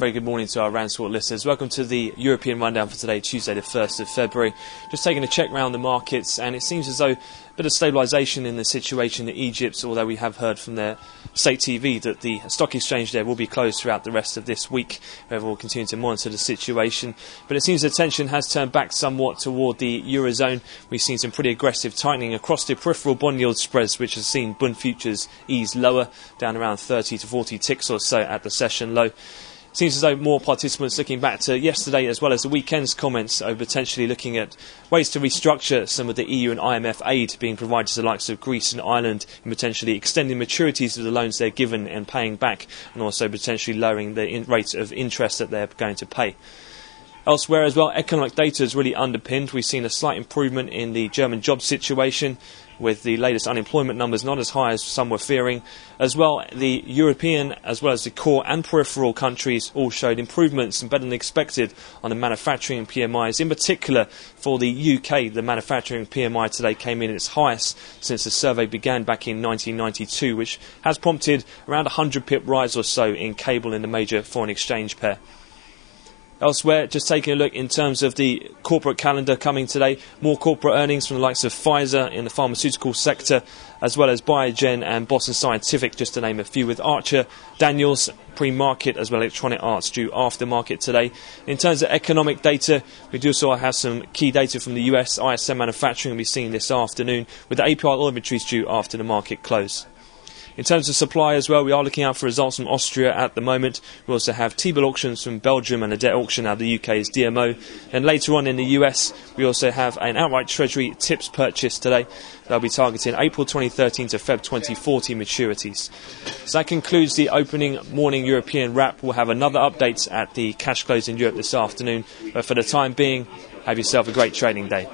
Very good morning to our RANsquawk listeners. Welcome to the European rundown for today, Tuesday the 1st of February. Just taking a check around the markets, and it seems as though a bit of stabilisation in the situation in Egypt, although we have heard from their state TV that the stock exchange there will be closed throughout the rest of this week. However, we'll continue to monitor the situation. But it seems the attention has turned back somewhat toward the Eurozone. We've seen some pretty aggressive tightening across the peripheral bond yield spreads, which has seen Bund futures ease lower, down around 30 to 40 ticks or so at the session low. Seems as though more participants looking back to yesterday as well as the weekend's comments are potentially looking at ways to restructure some of the EU and IMF aid being provided to the likes of Greece and Ireland, and potentially extending maturities of the loans they're given and paying back, and also potentially lowering the rate of interest that they're going to pay. Elsewhere as well, economic data is really underpinned. We've seen a slight improvement in the German job situation, with the latest unemployment numbers not as high as some were fearing. As well, the European as well as the core and peripheral countries all showed improvements and better than expected on the manufacturing PMIs. In particular, for the UK, the manufacturing PMI today came in at its highest since the survey began back in 1992, which has prompted around a 100 pip rise or so in cable in the major foreign exchange pair. Elsewhere, just taking a look in terms of the corporate calendar coming today, more corporate earnings from the likes of Pfizer in the pharmaceutical sector, as well as Biogen and Boston Scientific, just to name a few, with Archer, Daniels, pre-market, as well as Electronic Arts due after market today. In terms of economic data, we do also have some key data from the US, ISM manufacturing we've seen this afternoon, with the API oil inventories due after the market close. In terms of supply as well, we are looking out for results from Austria at the moment. We also have T-bill auctions from Belgium and a debt auction out of the UK's DMO. And later on in the US, we also have an outright Treasury tips purchase today. They'll be targeting April 2013 to Feb 2040 maturities. So that concludes the opening morning European wrap. We'll have another update at the cash close in Europe this afternoon. But for the time being, have yourself a great trading day.